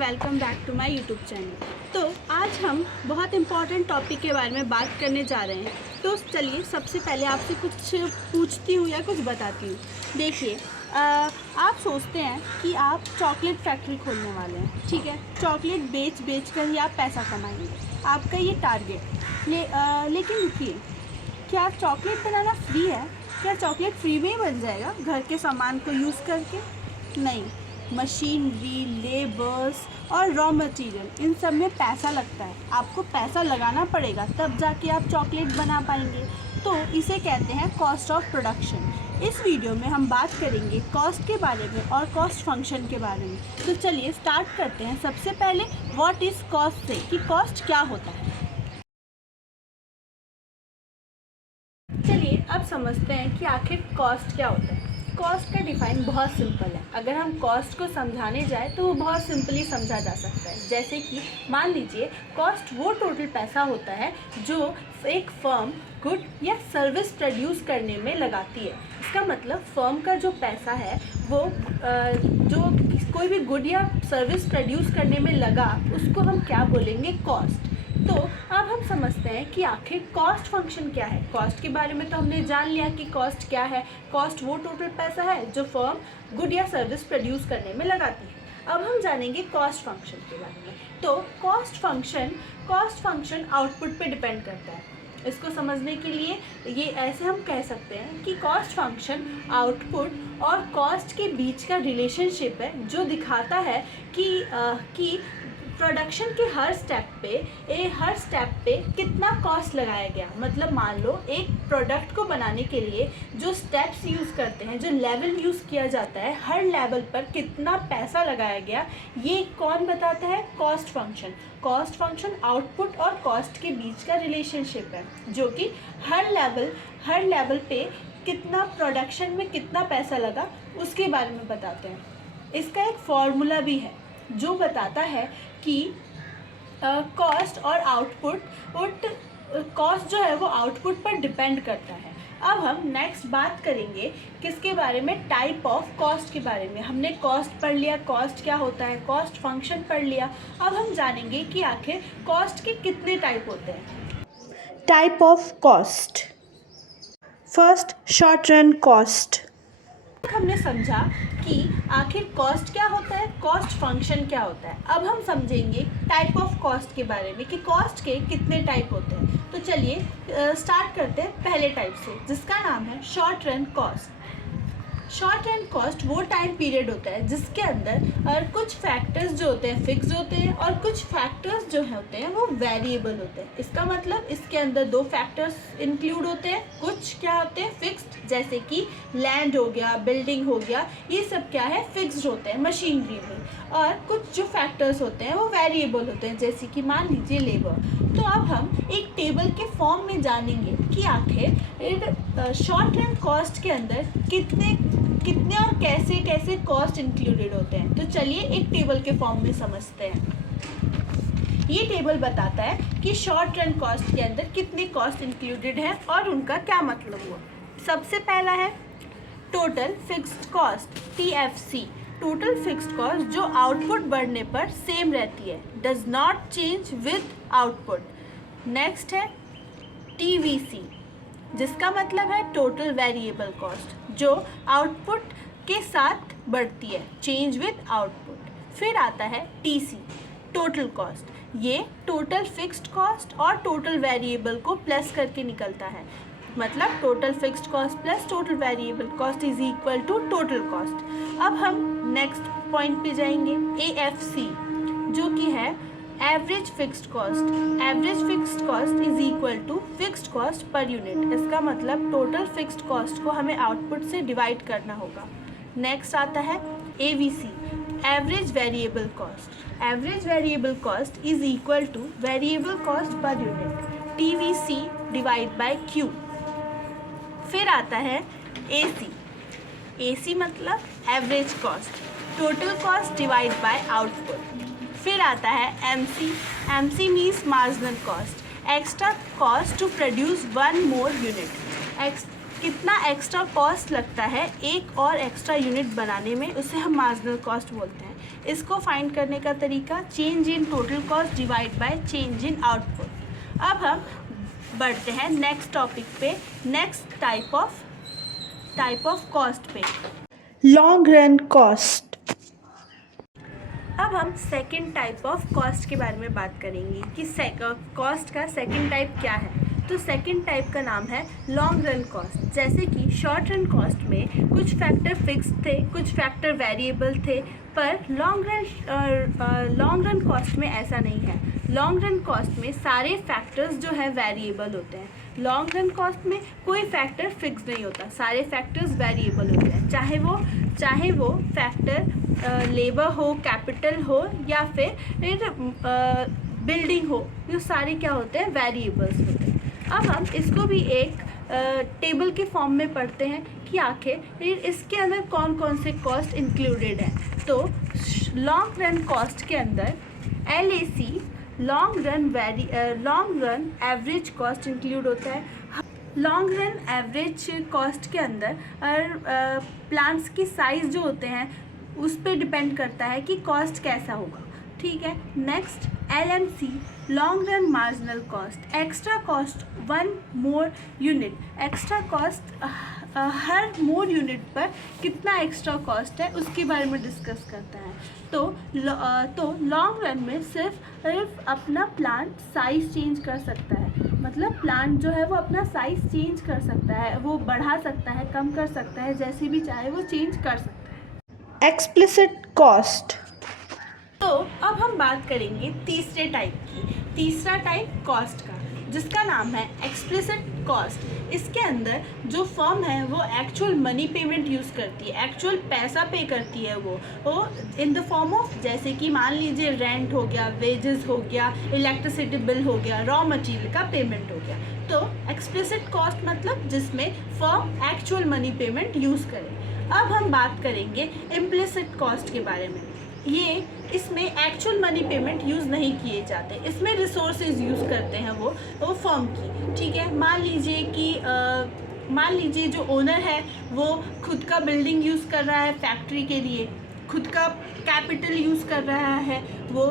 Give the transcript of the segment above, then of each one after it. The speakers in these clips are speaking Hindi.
Welcome back to my YouTube channel. तो आज हम बहुत इम्पॉर्टेंट टॉपिक के बारे में बात करने जा रहे हैं। तो चलिए सबसे पहले आपसे कुछ पूछती हूँ या कुछ बताती हूँ। देखिए, आप सोचते हैं कि आप चॉकलेट फैक्ट्री खोलने वाले हैं, ठीक है। चॉकलेट बेच कर ही आप पैसा कमाएंगे, आपका ये टारगेट। लेकिन रुकिए, क्या चॉकलेट बनाना फ्री है? क्या चॉकलेट फ्री में ही बन जाएगा घर के सामान को यूज़ करके? नहीं, मशीनरी, लेबर्स और रॉ मटेरियल, इन सब में पैसा लगता है। आपको पैसा लगाना पड़ेगा, तब जाके आप चॉकलेट बना पाएंगे। तो इसे कहते हैं कॉस्ट ऑफ प्रोडक्शन। इस वीडियो में हम बात करेंगे कॉस्ट के बारे में और कॉस्ट फंक्शन के बारे में। तो चलिए स्टार्ट करते हैं। सबसे पहले व्हाट इज़ कॉस्ट से, कि कॉस्ट क्या होता है। चलिए अब समझते हैं कि आखिर कॉस्ट क्या होता है। कॉस्ट का डिफ़ाइन बहुत सिंपल है। अगर हम कॉस्ट को समझाने जाए तो वो बहुत सिंपली समझा जा सकता है। जैसे कि मान लीजिए, कॉस्ट वो टोटल पैसा होता है जो एक फर्म गुड या सर्विस प्रोड्यूस करने में लगाती है। इसका मतलब फर्म का जो पैसा है वो जो कोई भी गुड या सर्विस प्रोड्यूस करने में लगा, उसको हम क्या बोलेंगे? कॉस्ट। तो अब हम समझते हैं कि आखिर कॉस्ट फंक्शन क्या है। कॉस्ट के बारे में तो हमने जान लिया कि कॉस्ट क्या है। कॉस्ट वो टोटल पैसा है जो फर्म गुड या सर्विस प्रोड्यूस करने में लगाती है। अब हम जानेंगे कॉस्ट फंक्शन के बारे में। तो कॉस्ट फंक्शन आउटपुट पे डिपेंड करता है। इसको समझने के लिए ये ऐसे हम कह सकते हैं कि कॉस्ट फंक्शन आउटपुट और कॉस्ट के बीच का रिलेशनशिप है, जो दिखाता है कि प्रोडक्शन के हर स्टेप पे कितना कॉस्ट लगाया गया। मतलब मान लो, एक प्रोडक्ट को बनाने के लिए जो स्टेप्स यूज़ करते हैं, जो लेवल यूज़ किया जाता है, हर लेवल पर कितना पैसा लगाया गया, ये कौन बताता है? Cost function. Cost function output और कॉस्ट के बीच का रिलेशनशिप है, जो कि हर लेवल पे कितना प्रोडक्शन में कितना पैसा लगा, उसके बारे में बताते हैं। इसका एक फॉर्मूला भी है जो बताता है कि कॉस्ट और कॉस्ट जो है वो आउटपुट पर डिपेंड करता है। अब हम नेक्स्ट बात करेंगे किसके बारे में? टाइप ऑफ कॉस्ट के बारे में। हमने कॉस्ट पढ़ लिया, कॉस्ट क्या होता है, कॉस्ट फंक्शन पढ़ लिया। अब हम जानेंगे कि आखिर कॉस्ट के कितने टाइप होते हैं। Type of cost. First, short run cost. हमने समझा कि आखिर कॉस्ट क्या होता है, कॉस्ट फंक्शन क्या होता है। अब हम समझेंगे टाइप ऑफ कॉस्ट के बारे में कि कॉस्ट के कितने टाइप होते हैं। तो चलिए स्टार्ट करते हैं पहले टाइप से, जिसका नाम है short run cost. Short run cost वो टाइम पीरियड होता है जिसके अंदर कुछ फैक्टर्स जो होते हैं फिक्स होते हैं और कुछ फैक्टर्स जो होते हैं वो वेरिएबल होते हैं। इसका मतलब इसके अंदर दो फैक्टर्स इंक्लूड होते हैं। कुछ क्या होते हैं? फिक्स्ड, जैसे कि लैंड हो गया, बिल्डिंग हो गया, ये सब क्या है? फिक्स्ड होते हैं मशीनरी में। और कुछ जो फैक्टर्स होते हैं वो वेरिएबल होते हैं, जैसे कि मान लीजिए लेबर। तो अब हम एक टेबल के फॉर्म में जानेंगे कि आखिर शॉर्ट रन कॉस्ट के अंदर कितने और कैसे कॉस्ट इंक्लूडेड होते हैं। तो चलिए एक टेबल के फॉर्म में समझते हैं। ये टेबल बताता है कि शॉर्ट रन कॉस्ट के अंदर कितने कॉस्ट इंक्लूडेड है और उनका क्या मतलब हुआ। सबसे पहला है total fixed cost, TFC। Total fixed cost जो आउटपुट बढ़ने पर सेम रहती है, does not change with output. Next है TVC, जिसका मतलब है टोटल वेरिएबल कॉस्ट, जो आउटपुट के साथ बढ़ती है, चेंज विद आउटपुट। फिर आता है TC, टोटल कॉस्ट। ये टोटल फिक्स्ड कॉस्ट और टोटल वेरिएबल को प्लस करके निकलता है। मतलब total fixed cost plus total variable cost is equal to total cost. अब हम नेक्स्ट पॉइंट पे जाएंगे, AFC, जो कि है average fixed cost. Average fixed cost is equal to fixed cost per unit. इसका मतलब टोटल फिक्स्ड कॉस्ट को हमें आउटपुट से डिवाइड करना होगा। नेक्स्ट आता है AVC, average variable cost. Average variable cost is equal to variable cost per unit, TVC divide by Q। फिर आता है AC मतलब average cost, total cost divide by output. फिर आता है MC means marginal cost, extra cost to produce one more unit. कितना एक्स्ट्रा कॉस्ट लगता है एक और एक्स्ट्रा यूनिट बनाने में, उसे हम मार्जिनल कॉस्ट बोलते हैं। इसको फाइंड करने का तरीका change in total cost divide by change in output. अब हम बढ़ते हैं नेक्स्ट टॉपिक पे, नेक्स्ट टाइप ऑफ कॉस्ट पे, लॉन्ग रन कॉस्ट। अब हम सेकंड टाइप ऑफ कॉस्ट के बारे में बात करेंगे कि कॉस्ट का सेकंड टाइप क्या है। तो सेकंड टाइप का नाम है लॉन्ग रन कॉस्ट। जैसे कि शॉर्ट रन कॉस्ट में कुछ फैक्टर फिक्स थे, कुछ फैक्टर वेरिएबल थे, पर लॉन्ग रन कॉस्ट में ऐसा नहीं है। लॉन्ग रन कॉस्ट में सारे फैक्टर्स जो है वेरिएबल होते हैं। लॉन्ग रन कॉस्ट में कोई फैक्टर फिक्स नहीं होता, सारे फैक्टर्स वेरिएबल होते हैं, चाहे वो फैक्टर लेबर हो, कैपिटल हो या फिर बिल्डिंग हो, ये सारे क्या होते हैं, वेरिएबल्स होते हैं। अब हम इसको भी एक टेबल के फॉर्म में पढ़ते हैं कि आखिर इसके अंदर कौन कौन से कॉस्ट इंक्लूडेड हैं। तो लॉन्ग रन कॉस्ट के अंदर LAC long run average cost include होता है। लॉन्ग रन एवरेज कॉस्ट के अंदर प्लांट्स की साइज़ जो होते हैं उस पर डिपेंड करता है कि कॉस्ट कैसा होगा, ठीक है। Next LMC long run marginal cost, extra cost 1 more unit. Extra cost हर मोर यूनिट पर कितना एक्स्ट्रा कॉस्ट है उसके बारे में डिस्कस करता है। तो लॉन्ग रन में सिर्फ अपना प्लांट साइज़ चेंज कर सकता है, मतलब प्लांट जो है वो अपना साइज़ चेंज कर सकता है, वो बढ़ा सकता है, कम कर सकता है, जैसे भी चाहे वो चेंज कर सकता है। Explicit cost. तो अब हम बात करेंगे तीसरे टाइप की, तीसरा टाइप कॉस्ट का, जिसका नाम है एक्सप्लिसिट कॉस्ट। इसके अंदर जो फर्म है वो एक्चुअल मनी पेमेंट यूज़ करती है, एक्चुअल पैसा पे करती है वो इन द फॉर्म ऑफ, जैसे कि मान लीजिए रेंट हो गया, वेजेस हो गया, इलेक्ट्रिसिटी बिल हो गया, रॉ मटेरियल का पेमेंट हो गया। तो एक्सप्लिसिट कॉस्ट मतलब जिसमें firm actual money payment use करे। अब हम बात करेंगे इम्प्लिसिट कॉस्ट के बारे में। इसमें एक्चुअल मनी पेमेंट यूज़ नहीं किए जाते, इसमें रिसोर्सेज यूज़ करते हैं वो फर्म की, ठीक है। मान लीजिए जो ओनर है वो खुद का बिल्डिंग यूज़ कर रहा है फैक्ट्री के लिए, खुद का कैपिटल यूज़ कर रहा है वो,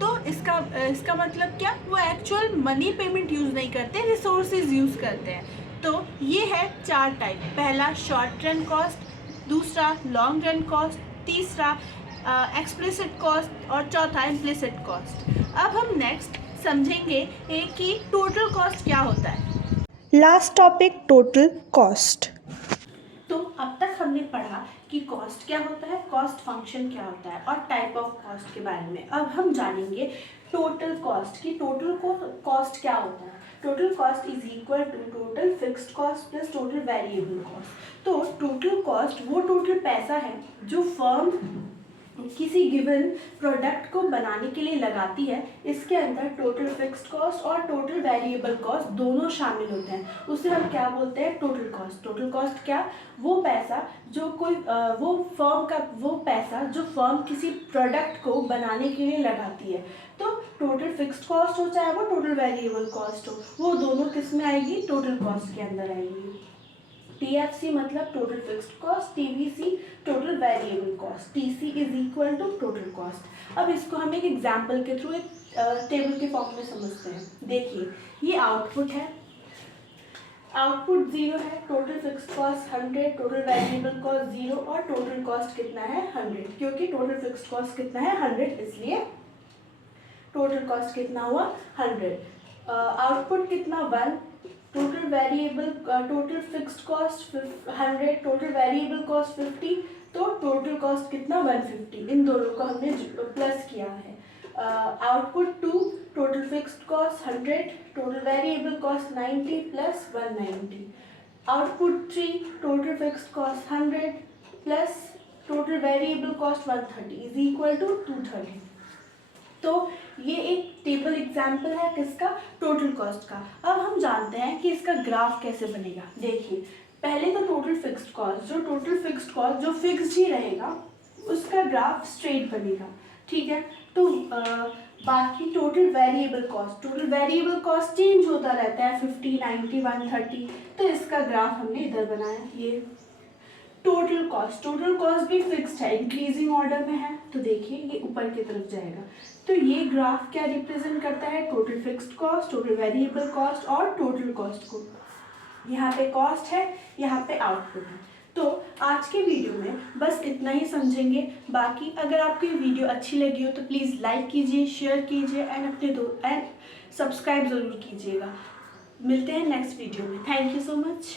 तो इसका मतलब क्या, वो एक्चुअल मनी पेमेंट यूज़ नहीं करते, रिसोर्सेज यूज़ करते हैं। तो ये है 4 टाइप, पहला शॉर्ट रन कॉस्ट, दूसरा लॉन्ग रन कॉस्ट, तीसरा एक्सप्लिसिट कॉस्ट और चौथा इम्प्लिसिट कॉस्ट। अब हम नेक्स्ट समझेंगे कि टोटल कॉस्ट क्या होता है। Last topic total cost. तो अब तक हमने पढ़ा कि कॉस्ट क्या होता है, कॉस्ट फंक्शन क्या होता है और टाइप ऑफ कॉस्ट के बारे में। अब हम जानेंगे टोटल कॉस्ट की, टोटल कॉस्ट क्या होता है। Total cost is equal to total fixed cost plus total variable cost. तो टोटल कॉस्ट वो टोटल पैसा है जो फर्म किसी गिवन प्रोडक्ट को बनाने के लिए लगाती है। इसके अंदर टोटल फिक्स्ड कॉस्ट और टोटल वेरिएबल कॉस्ट दोनों शामिल होते हैं, उसे हम क्या बोलते हैं, टोटल कॉस्ट। टोटल कॉस्ट क्या, वो पैसा जो वो पैसा जो फर्म किसी प्रोडक्ट को बनाने के लिए लगाती है। तो टोटल फिक्स्ड कॉस्ट हो चाहे वो टोटल वेरिएबल कॉस्ट हो, वो दोनों किस में आएगी, टोटल कॉस्ट के अंदर आएगी। TFC मतलब total fixed cost, TVC total variable cost, TC is equal to total cost. अब इसको हम एक एग्जाम्पल के थ्रू एक टेबल के फॉर्म में समझते हैं। देखिए ये आउटपुट है, आउटपुट 0 है, total fixed cost 100, total variable cost 0 और टोटल कॉस्ट कितना है 100, क्योंकि टोटल फिक्स्ड कॉस्ट कितना है 100, इसलिए टोटल कॉस्ट कितना हुआ 100। आउटपुट कितना 1, total fixed cost 100, total variable cost 50, तो टोटल कॉस्ट कितना 150। इन दोनों को हमने प्लस किया है। Output 2, total fixed cost 100, total variable cost 90 plus 190। Output 3, total fixed cost 100 plus total variable cost 130 is equal to 230। तो ये एक टेबल एग्जाम्पल है किसका, टोटल कॉस्ट का। अब हम जानते हैं कि इसका ग्राफ कैसे बनेगा। देखिए पहले तो टोटल फिक्स्ड कॉस्ट जो फिक्स्ड ही रहेगा उसका ग्राफ स्ट्रेट बनेगा, ठीक है। तो बाकी टोटल वेरिएबल कॉस्ट चेंज होता रहता है 50, 90, 130, तो इसका ग्राफ हमने इधर बनाया। ये टोटल कॉस्ट भी फिक्स्ड है, इंक्रीजिंग ऑर्डर में है, तो देखिए ये ऊपर की तरफ जाएगा। तो ये ग्राफ क्या रिप्रेजेंट करता है? Total fixed cost, total variable cost और टोटल कॉस्ट को। यहाँ पे कॉस्ट है, यहाँ पे आउटपुट है। तो आज के वीडियो में बस इतना ही समझेंगे। बाकी अगर आपको ये वीडियो अच्छी लगी हो तो प्लीज़ लाइक कीजिए, शेयर कीजिए एंड सब्सक्राइब ज़रूर कीजिएगा। मिलते हैं नेक्स्ट वीडियो में। Thank you so much.